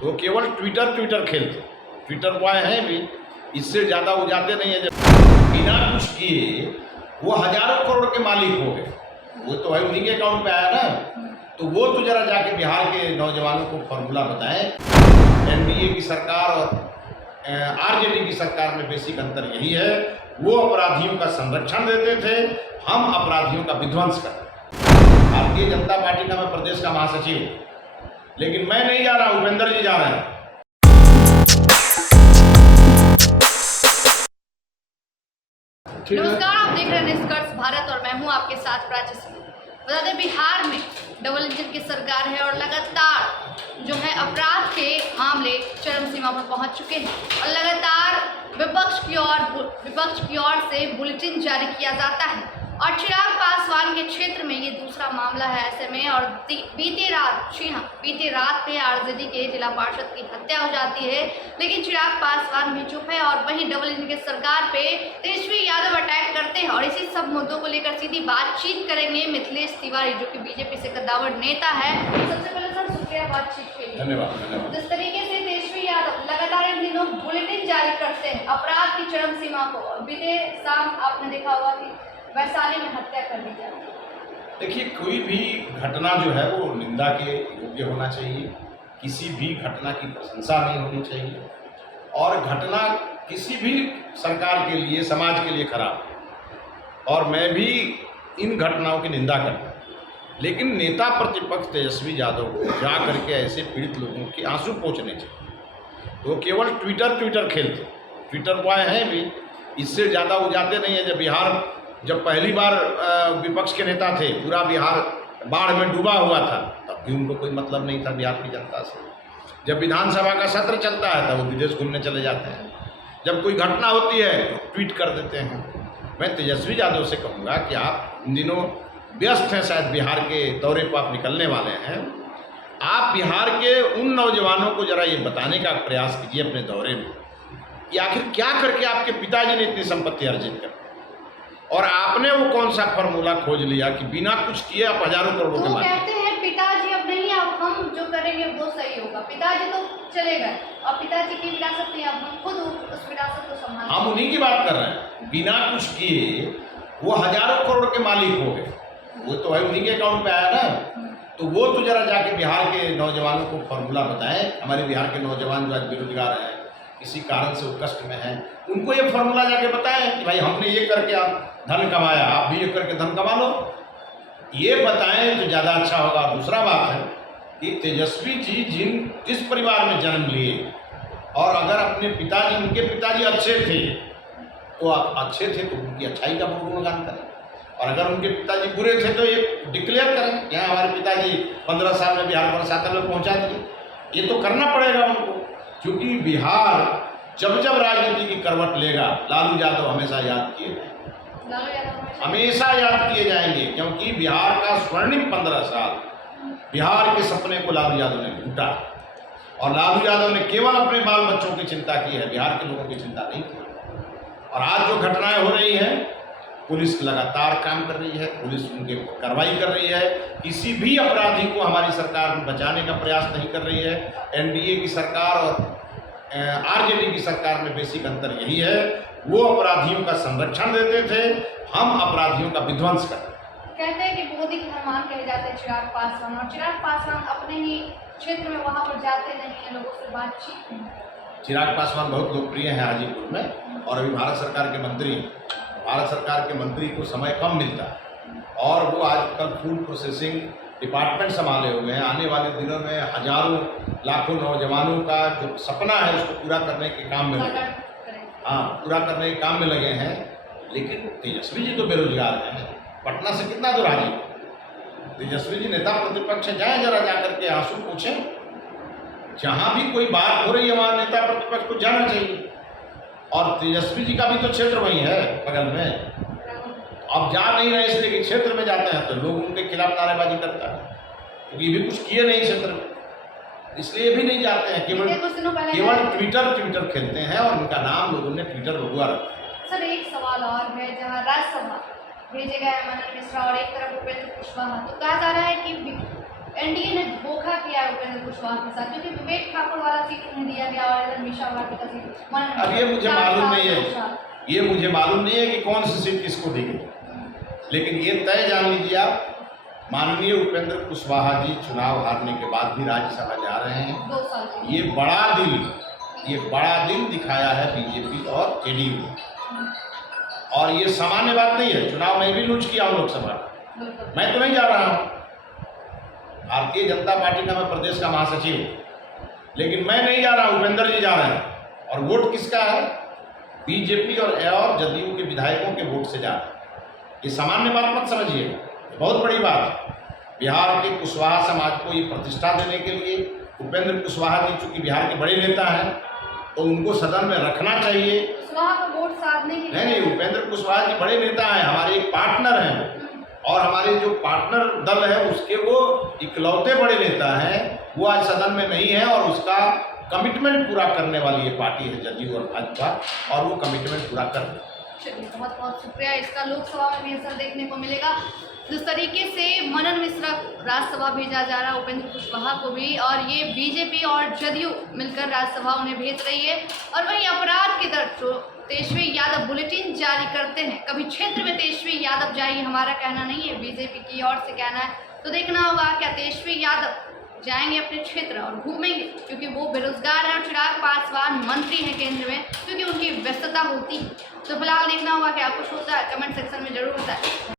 तो केवल ट्विटर खेलते, ट्विटर बॉय हैं भी, इससे ज़्यादा वो जाते नहीं है। जब बिना कुछ किए वो हजारों करोड़ के मालिक हो गए, वो तो भाई उन्हीं के अकाउंट में आया ना। तो वो तो जरा जाके बिहार के नौजवानों को फॉर्मूला बताएं। एनडीए की सरकार और आरजेडी की सरकार में बेसिक अंतर यही है, वो अपराधियों का संरक्षण देते थे, हम अपराधियों का विध्वंस करते। भारतीय जनता पार्टी का मैं प्रदेश का महासचिव हूँ, लेकिन मैं नहीं जा रहा, उपेंद्र जी जा रहे हैं। नमस्कार, आप देख रहे हैं निष्कर्ष भारत और मैं हूं आपके साथ प्राची सिंह। बता दें, बिहार में डबल इंजन की सरकार है और लगातार जो है अपराध के मामले चरम सीमा पर पहुंच चुके हैं और लगातार विपक्ष की ओर से बुलेटिन जारी किया जाता है। और चिराग पासवान के क्षेत्र में ये दूसरा मामला है ऐसे में। और बीती रात में आरजेडी के जिला पार्षद की हत्या हो जाती है, लेकिन चिराग पासवान भी चुप है। और वहीं डबल इंजन की सरकार पे तेजस्वी यादव अटैक करते हैं और इसी सब मुद्दों को लेकर सीधी बातचीत करेंगे मिथिलेश तिवारी, जो कि बीजेपी से कद्दावर नेता है। सबसे पहले सर, शुक्रिया बातचीत के लिए। धन्यवाद। जिस तरीके से तेजस्वी यादव लगातार इन दिनों बुलेटिन जारी करते हैं अपराध की चरम सीमा को, बीते शाम आपने देखा होगा कि वैशाली में हत्या कर दी जाती है। देखिए, कोई भी घटना जो है वो निंदा के योग्य होना चाहिए, किसी भी घटना की प्रशंसा नहीं होनी चाहिए, और घटना किसी भी सरकार के लिए, समाज के लिए खराब है, और मैं भी इन घटनाओं की निंदा करता हूँ। लेकिन नेता प्रतिपक्ष तेजस्वी यादव को जा करके ऐसे पीड़ित लोगों के आंसू पोंछने चाहिए। तो केवल ट्विटर खेलते, ट्विटर बॉय हैं भी, इससे ज़्यादा वो जाते नहीं है। जब पहली बार विपक्ष के नेता थे, पूरा बिहार बाढ़ में डूबा हुआ था, तब भी उनको कोई मतलब नहीं था बिहार की जनता से। जब विधानसभा का सत्र चलता है तब वो विदेश घूमने चले जाते हैं। जब कोई घटना होती है तो ट्वीट कर देते हैं। मैं तेजस्वी यादव से कहूँगा कि आप इन दिनों व्यस्त हैं, शायद बिहार के दौरे पर आप निकलने वाले हैं। आप बिहार के उन नौजवानों को जरा ये बताने का प्रयास कीजिए अपने दौरे में कि आखिर क्या करके आपके पिताजी ने इतनी संपत्ति अर्जित कर, और आपने वो कौन सा फॉर्मूला खोज लिया कि बिना कुछ किए आप हजारों करोड़ों के मालिक। कहते हैं पिताजी अब नहीं, अब हम जो करेंगे वो सही होगा। पिताजी तो चले गए, अब पिताजी की विरासत नहीं, अब हम खुद उस विरासत को संभालेंगे। हम उन्हीं की बात कर रहे हैं। बिना कुछ किए वो हजारों करोड़ के मालिक हो गए, वो तो भाई उन्हीं के अकाउंट में आया ना। तो वो तो जरा जाके बिहार के नौजवानों को फॉर्मूला बताएं। हमारे बिहार के नौजवान जो आज बेरोजगार हैं, किसी कारण से वो कष्ट में हैं, उनको ये फॉर्मूला जाके बताएं कि भाई हमने ये करके आप धन कमाया, आप भी ये करके धन कमा लो। ये बताएं तो ज़्यादा अच्छा होगा। और दूसरा बात है कि तेजस्वी जी जिस परिवार में जन्म लिए, और अगर अपने पिताजी, उनके पिताजी अच्छे थे तो आप अच्छे थे तो उनकी अच्छाई का गुणगान करें, और अगर उनके पिताजी बुरे थे तो ये डिक्लेयर करें कि हाँ हमारे पिताजी 15 साल में बिहार को सातवें में पहुँचा दिए। ये तो करना पड़ेगा उनको, क्योंकि बिहार जब जब राजनीति की करवट लेगा, लालू यादव हमेशा याद किए जाएंगे, हमेशा याद किए जाएंगे, क्योंकि बिहार का स्वर्णिम 15 साल बिहार के सपने को लालू यादव ने लूटा, और लालू यादव ने केवल अपने बाल बच्चों की चिंता की है, बिहार के लोगों की चिंता नहीं की। और आज जो घटनाएं हो रही हैं, पुलिस लगातार काम कर रही है, पुलिस उनके कार्रवाई कर रही है, किसी भी अपराधी को हमारी सरकार बचाने का प्रयास नहीं कर रही है। एनडीए की सरकार और आरजेडी की सरकार में बेसिक अंतर यही है, वो अपराधियों का संरक्षण देते थे, हम अपराधियों का विध्वंस करते। कहते हैं कि मोदी के मेहमान कहे जाते हैं चिराग पासवान, और चिराग पासवान अपने ही क्षेत्र में वहां पर जाते नहीं हैं, लोगों से बातचीत नहीं। चिराग पासवान बहुत लोकप्रिय हैं हाजीपुर में, और अभी भारत सरकार के मंत्री हैं। भारत सरकार के मंत्री को समय कम मिलता है, और वो आजकल फूड प्रोसेसिंग डिपार्टमेंट संभाले हुए हैं। आने वाले दिनों में हजारों लाखों नौजवानों का जो सपना है उसको पूरा करने के काम में लगे, पूरा करने के काम में लगे हैं। लेकिन तेजस्वी जी तो बेरोजगार हैं, पटना से कितना दूर हाजीपुर। तेजस्वी जी नेता प्रतिपक्ष जाए, जरा जाकर के आंसू पूछें, जहाँ भी कोई बात हो रही है वहाँ नेता प्रतिपक्ष को जाना चाहिए। और तेजस्वी जी का भी तो क्षेत्र वही है बगल में, अब जा नहीं रहे इसलिए कि क्षेत्र में जाते हैं तो लोग उनके खिलाफ नारेबाजी करता है, क्योंकि ये भी कुछ किए नहीं क्षेत्र में, इसलिए भी नहीं जाते हैं। केवल ट्विटर खेलते हैं, और उनका नाम लोगों ने ट्विटर बबुआ रखा है। सर, एक सवाल और है, जहाँ राज्यसभा भेजे गए मनन मिश्रा और एक तरफ उपेंद्र कुशवाहा, तो कहा जा रहा है कि एनडीए ने धोखा किया है उपेंद्र कुशवाहा के साथ, क्योंकि विवेक ठाकुर वाला दिया गया और इधर मीशा भारती का सीट मनन अब ये मुझे मालूम नहीं है, 2 साल। ये मुझे मालूम नहीं है कि कौन सी सीट किसको दी गई, लेकिन ये तय जान लीजिए आप, माननीय उपेंद्र कुशवाहा जी चुनाव हारने के बाद भी राज्यसभा जा रहे हैं। 2 साल के। ये बड़ा दिल दिखाया है बीजेपी और जेडीयू ने, और ये सामान्य बात नहीं है। चुनाव में भी लूज किया हूँ लोकसभा, बिल्कुल। मैं तो नहीं जा रहा हूँ, भारतीय जनता पार्टी का मैं प्रदेश का महासचिव हूँ, लेकिन मैं नहीं जा रहा हूँ, उपेंद्र जी जा रहे हैं। और वोट किसका है? बीजेपी और जदयू के विधायकों के वोट से जा रहे हैं। ये सामान्य बात मत समझिए, बहुत बड़ी बात है। बिहार के कुशवाहा समाज को ये प्रतिष्ठा देने के लिए उपेंद्र कुशवाहा जी चूंकि बिहार के बड़े नेता हैं, तो उनको सदन में रखना चाहिए। कुशवाहा का वोट साधने के लिए नहीं, उपेंद्र कुशवाहा जी बड़े नेता हैं, हमारे एक पार्टनर हैं, और हमारे जो पार्टनर दल है उसके वो इकलौते बड़े नेता हैं। वो आज सदन में नहीं है, और उसका कमिटमेंट पूरा करने वाली ये पार्टी है जदयू और भाजपा, और वो कमिटमेंट पूरा कर रही है। चलिए, बहुत बहुत शुक्रिया। इसका लोकसभा में भी असर देखने को मिलेगा। जिस तरीके से मनन मिश्रा राज्यसभा भेजा जा रहा है, उपेंद्र कुशवाहा को भी, और ये बीजेपी और जदयू मिलकर राज्यसभा उन्हें भेज रही है। और वहीं अपराध की दर जो तेजस्वी यादव बुलेटिन जारी करते हैं, कभी क्षेत्र में तेजस्वी यादव जाइए, हमारा कहना नहीं है, बीजेपी की ओर से कहना है। तो देखना होगा क्या तेजस्वी यादव जाएंगे अपने क्षेत्र और घूमेंगे, क्योंकि वो बेरोजगार हैं और चिराग पासवान मंत्री हैं केंद्र में, क्योंकि उनकी व्यस्तता होती है। तो फिलहाल देखना होगा क्या कुछ होता है, कमेंट सेक्शन में जरूर बताएं।